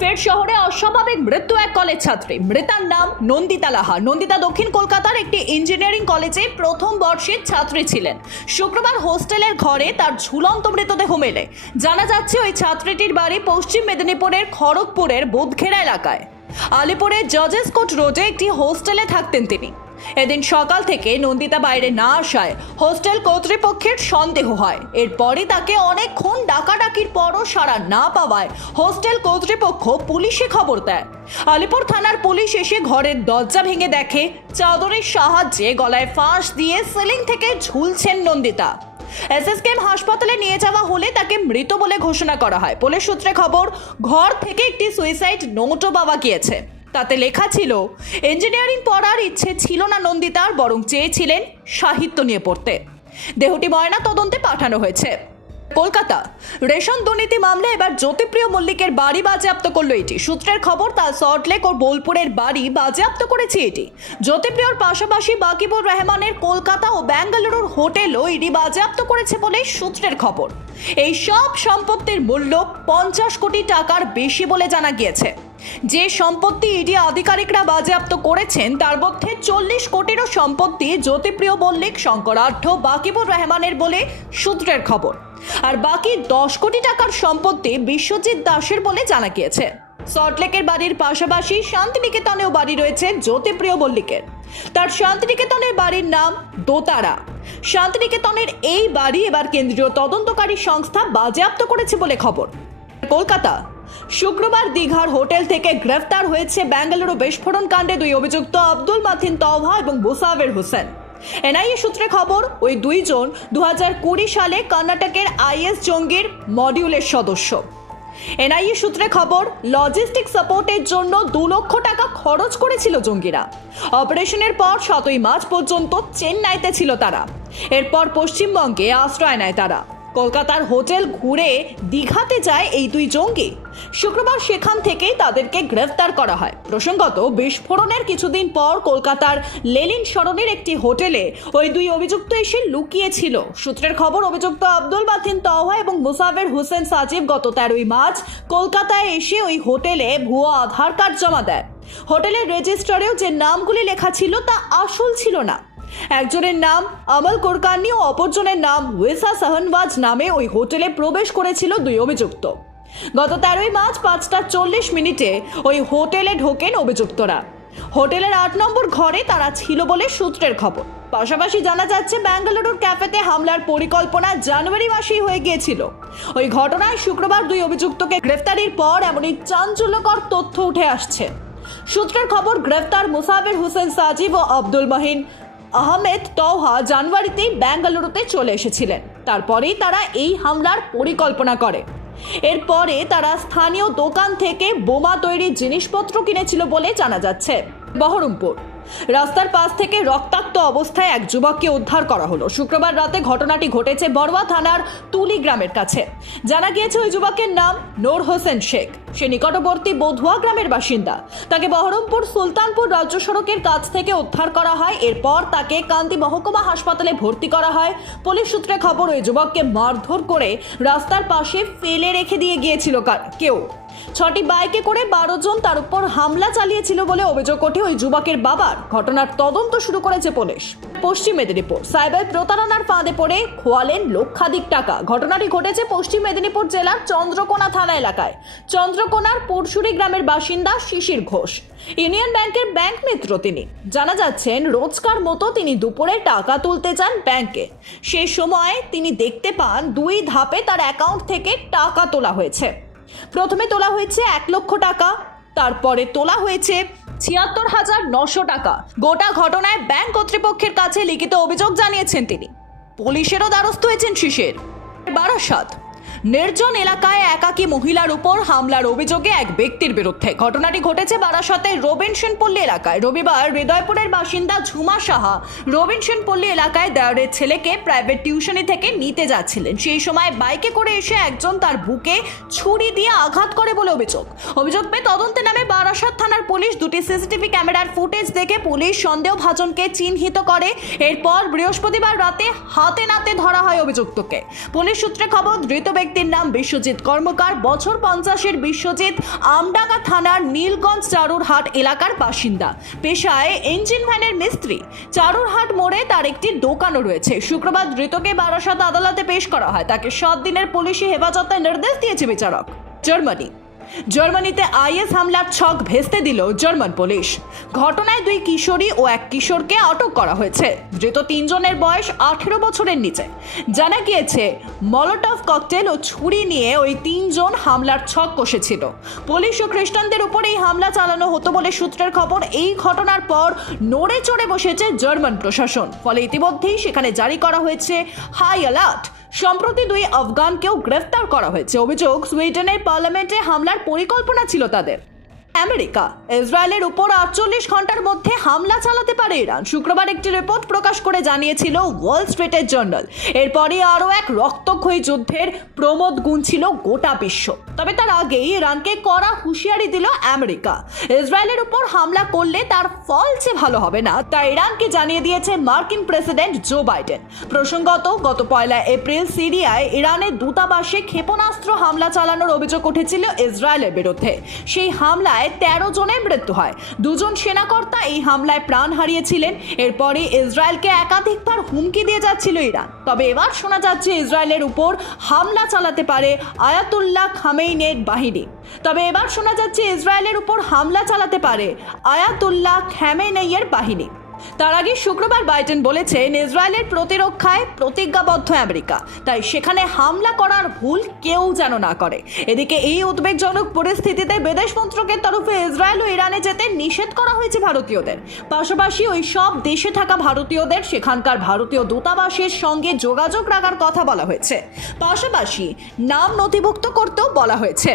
ফের শহরে অস্বাভাবিক মৃত্যু এক কলেজ ছাত্রী। মৃতার নাম নন্দিতা লাহা। নন্দিতা দক্ষিণ কলকাতার একটি ইঞ্জিনিয়ারিং কলেজে প্রথম বর্ষের ছাত্রী ছিলেন। শুক্রবার হোস্টেলের ঘরে তার ঝুলন্ত মৃতদেহ মেলে। জানা যাচ্ছে ওই ছাত্রীটির বাড়ি পশ্চিম মেদিনীপুরের খড়গপুরের বোধঘেরা এলাকায়। আলিপুরের জজেস কোর্ট রোডে একটি হোস্টেলে থাকতেন তিনি। এদিন সকাল থেকে নন্দিতা বাইরে না আসায় হোস্টেল কর্তৃপক্ষের সন্দেহ হয়। এরপরই তাকে অনেকক্ষণ ডাকাডাকির পরও সাড়া না পাওয়ায় হোস্টেল কর্তৃপক্ষ পুলিশে খবর দেয়। আলিপুর থানার পুলিশ এসে ঘরের দরজা ভেঙে দেখে চাদরের সাহায্যে গলায় ফাঁস দিয়ে সিলিং থেকে ঝুলছেন নন্দিতা। এসএসকেএম হাসপাতালে নিয়ে যাওয়া হলে তাকে মৃত বলে ঘোষণা করা হয়। পুলিশ সূত্রে খবর, ঘর থেকে একটি সুইসাইড নোটও পাওয়া গিয়েছে। তাতে লেখা ছিল, ইঞ্জিনিয়ারিং পড়ার ইচ্ছে ছিল না নন্দিতার, বরং চেয়েছিলেন সাহিত্য নিয়ে পড়তে। দেহটি ময়না তদন্তে পাঠানো হয়েছে। কলকাতা রেশন দুর্নীতি মামলায় এবার জ্যোতিপ্রিয় মল্লিকের বাড়ি বাজেয়াপ্ত করলো ইডি। সূত্রের খবর, তার সল্টলেক ও বোলপুরের বাড়ি বাজেয়াপ্ত করেছে ইডি। জ্যোতিপ্রিয়র পাশাপাশি বাকিবুর রহমানের কলকাতা ও বেঙ্গালুরুর হোটেলও ইডি বাজেয়াপ্ত করেছে বলে সূত্রের খবর। এই সব সম্পত্তির মূল্য 50 কোটি টাকার বেশি বলে জানা গিয়েছে। যে সম্পত্তি ইডি আধিকারিকরা বাজেয়াপ্ত করেছেন তার মধ্যে 40 কোটিরও সম্পত্তি জ্যোতিপ্রিয় মল্লিক, শঙ্করাঢ্য, বাকিবুর রহমানের বলে সূত্রের খবর। আর বাকি 10 কোটি টাকার সম্পত্তি বিশ্বজিৎ দাসের বলে জানা গিয়েছে। সল্টলেকের বাড়ির পাশাপাশি শান্তিনিকেতনেও বাড়ি রয়েছে জ্যোতিপ্রিয় মল্লিকের। তার শান্তিনিকেতনের বাড়ির নাম দোতারা। শান্তিনিকেতনের এই বাড়ি এবার কেন্দ্রীয় তদন্তকারী সংস্থা বাজেয়াপ্ত করেছে বলে খবর। কলকাতা শুক্রবার দীঘার হোটেল থেকে গ্রেফতার হয়েছে বেঙ্গালুরু বিস্ফোরণ কাণ্ডে 2 অভিযুক্ত আব্দুল মাতিন তওহা এবং মুসাফির হোসেন। এনআইএ সূত্রে খবর, ওই দুইজন 2020 সালে কর্ণাটকের আইএস জঙ্গির মডিউলের সদস্য। এনআইএ সূত্রে খবর, লজিস্টিক সাপোর্টের জন্য 2 লক্ষ টাকা খরচ করেছিল জঙ্গিরা। অপারেশনের পর 7ই মার্চ পর্যন্ত চেন্নাইতে ছিল তারা। এরপর পশ্চিমবঙ্গে আশ্রয় নেয় তারা। কলকাতার হোটেল ঘুরে দীঘাতে যায় এই 2 জঙ্গি। শুক্রবার সেখান থেকেই তাদেরকে গ্রেফতার করা হয়। প্রসঙ্গত, বিস্ফোরণের কিছুদিন পর কলকাতার লেলিন সরণের একটি হোটেলে ওই 2 অভিযুক্ত এসে লুকিয়েছিল। সূত্রের খবর, অভিযুক্ত আব্দুল মাতিন তওহা এবং মুসাফির হোসেন সাজিব গত 13ই মার্চ কলকাতায় এসে ওই হোটেলে ভুয়া আধার কার্ড জমা দেয়। হোটেলের রেজিস্টারেও যে নামগুলি লেখা ছিল তা আসল ছিল না। একজনের নাম আমল কোরকানি ও অপরজনের নাম ওয়েসা সাহনওয়াজ নামে ওই হোটেলে প্রবেশ করেছিল 2 অভিযুক্ত। গত 13ই মার্চ 5:40 ওই হোটেলে ঢোকেন অভিযুক্তরা। হোটেলের 8 নম্বর ঘরে তারা ছিল বলে সূত্রের খবর। পাশাপাশি জানা যাচ্ছে, বেঙ্গালুরুর ক্যাফেতে হামলার পরিকল্পনা জানুয়ারি মাসেই হয়ে গিয়েছিল। ওই ঘটনায় শুক্রবার 2 অভিযুক্তকে গ্রেফতারির পর এমনই চাঞ্চল্যকর তথ্য উঠে আসছে। সূত্রের খবর, গ্রেফতার মুসাফির হোসেন সাজিব ও আব্দুল মাহিন আহমেদ তওহা জানুয়ারিতেই বেঙ্গালুরুতে চলে এসেছিলেন। তারপরেই তারা এই হামলার পরিকল্পনা করে। এরপরে তারা স্থানীয় দোকান থেকে বোমা তৈরির জিনিসপত্র কিনেছিল বলে জানা যাচ্ছে। বহরমপুর রাস্তার পাশ থেকে রক্তাক্ত অবস্থায় এক যুবককে উদ্ধার করা হলো। শুক্রবার রাতে ঘটনাটি ঘটেছে বড়ুয়া থানার তুলি গ্রামের কাছে। জানা গিয়েছে, ওই যুবকের নাম নূর হোসেন শেখ। সে নিকটবর্তী বধুয়া গ্রামের বাসিন্দা। তাকে বহরমপুর সুলতানপুর রাজ্য সড়কের কাছ থেকে উদ্ধার করা হয়। এরপর তাকে কান্দি মহকুমা হাসপাতালে ভর্তি করা হয়। পুলিশ সূত্রে খবর, ওই যুবককে মারধর করে রাস্তার পাশে ফেলে রেখে দিয়ে গিয়েছিল কেউ। 6টি বাইকে করে 12 জন তার উপর হামলা চালিয়েছিল বলে অভিযোগ ওঠে ওই যুবকের বাবার। ঘটনার তদন্ত শুরু করেছে পুলিশ। পশ্চিম মেদিনীপুর সাইবার প্রতারণার ফাঁদে পড়ে খোয়ালেন লক্ষাধিক টাকা। ঘটনাটি ঘটেছে পশ্চিম মেদিনীপুর জেলার চন্দ্রকোনা থানা এলাকায়। চন্দ্রকোনার পুরসুরি গ্রামের বাসিন্দা শিশির ঘোষ ইউনিয়ন ব্যাংকের ব্যাংক মিত্র তিনি। জানা যাচ্ছেন, রোজকার মতো তিনি দুপুরে টাকা তুলতে যান ব্যাংকে। সেই সময় তিনি দেখতে পান 2 ধাপে তার অ্যাকাউন্ট থেকে টাকা তোলা হয়েছে। প্রথমে তোলা হয়েছে 1 লক্ষ টাকা, তারপরে তোলা হয়েছে 76,900 টাকা। গোটা ঘটনায় ব্যাংক কর্তৃপক্ষের কাছে লিখিত অভিযোগ জানিয়েছেন তিনি। পুলিশেরও দ্বারস্থ হয়েছেন শিশির। বারাসাত নির্জন এলাকায় একাকী মহিলার উপর হামলার অভিযোগে এক ব্যক্তির বিরুদ্ধে। ঘটনাটি ঘটেছে বারাসাতের রবিনসন পল্লী এলাকায়। রবিবার হৃদয়পুরের বাসিন্দা ঝুমা সাহা রবিনসন পল্লী এলাকায় দেওরের ছেলেকে প্রাইভেট টিউশনি থেকে নিতে যাচ্ছিলেন। সেই সময় বাইকে করে এসে একজন তার বুকে ছুরি দিয়ে আঘাত করে বলে অভিযোগ পেয়ে তদন্তে নামে বারাসাত থানার পুলিশ। 2টি সিসিটিভি ক্যামেরার ফুটেজ দেখে পুলিশ সন্দেহভাজনকে চিহ্নিত করে। এরপর বৃহস্পতিবার রাতে হাতে নাতে ধরা হয় অভিযুক্তকে। পুলিশ সূত্রে খবর, ধৃত ব্যক্তি ব্যক্তির নাম বিশ্বজিৎ কর্মকার, বছর 50-এর বিশ্বজিৎ আমডাঙ্গা থানার নীলগঞ্জ চারুরহাট এলাকার বাসিন্দা। পেশায় ইঞ্জিন ভ্যানের মিস্ত্রি। চারুরহাট মোড়ে তার একটি দোকানও রয়েছে। শুক্রবার ধৃতকে বারাসাত আদালতে পেশ করা হয়। তাকে 7 দিনের পুলিশি হেফাজতের নির্দেশ দিয়েছে বিচারক। জার্মানিতে আইএস হামলার ছক ভেস্তে দিল জার্মান পুলিশ। ঘটনায় 2 কিশোরী ও 1 কিশোরকে আটক করা হয়েছে। ধৃত 3 জনের বয়স 18 বছরের নিচে। জানা গিয়েছে মলোটভ ককটেল ও ছুরি নিয়ে ওই 3 জন হামলার ছক কষেছিল। পুলিশ ও খ্রিস্টানদের উপর এই হামলা চালানো হতো বলে সূত্রের খবর। এই ঘটনার পর নড়ে চড়ে বসেছে জার্মান প্রশাসন। ফলে ইতিমধ্যেই সেখানে জারি করা হয়েছে হাই অ্যালার্ট। সম্প্রতি 2 আফগানকেও গ্রেফতার করা হয়েছে। অভিযোগ, সুইডেনের পার্লামেন্টে হামলার পরিকল্পনা ছিল তাদের। আমেরিকা ইসরায়েলের উপর 48 ঘন্টার মধ্যে হামলা চালাতে পারে ইরান। শুক্রবার একটি রিপোর্ট প্রকাশ করে জানিয়েছিল ওয়াল স্ট্রিটের জার্নাল। এরপরই আরও এক রক্তক্ষয়ী যুদ্ধের প্রমোদ গুনছিল গোটা বিশ্ব। তবে তার আগেই ইরানকে কড়া হুঁশিয়ারি দিল আমেরিকা। ইসরায়েলের উপর হামলা করলে তার ফল যে ভালো হবে না, তা ইরানকে জানিয়ে দিয়েছে মার্কিন প্রেসিডেন্ট জো বাইডেন। প্রসঙ্গত, গত 1 এপ্রিল সিরিয়ায় ইরানের দূতাবাসে ক্ষেপণাস্ত্র হামলা চালানোর অভিযোগ উঠেছিল ইসরায়েলের বিরুদ্ধে। সেই হামলায় 13 জনের মৃত্যু হয়। 2 জন সেনাকর্তা এই হামলায় প্রাণ হারিয়েছিলেন। এরপরে ইসরায়েলকে একাধিকবার হুমকি দিয়ে যাচ্ছিল ইরান। তবে এবার শোনা যাচ্ছে ইসরায়েলের উপর হামলা চালাতে পারে আয়াতুল্লাহ খামেইনির বাহিনী। তার আগে শুক্রবার বাইডেন বলেছেন, ইসরায়েলের প্রতিরক্ষায় প্রতিজ্ঞাবদ্ধ আমেরিকা, তাই সেখানে হামলা করার ভুল কেউ যেন না করে। এদিকে এই উদ্বেগজনক পরিস্থিতিতে বিদেশ মন্ত্রকের তরফে ইসরায়েল ও ইরানে যেতে নিষেধ করা হয়েছে ভারতীয়দের। পাশাপাশি ওই সব দেশে থাকা ভারতীয়দের সেখানকার ভারতীয় দূতাবাসের সঙ্গে যোগাযোগ রাখার কথা বলা হয়েছে। পাশাপাশি নাম নথিভুক্ত করতেও বলা হয়েছে।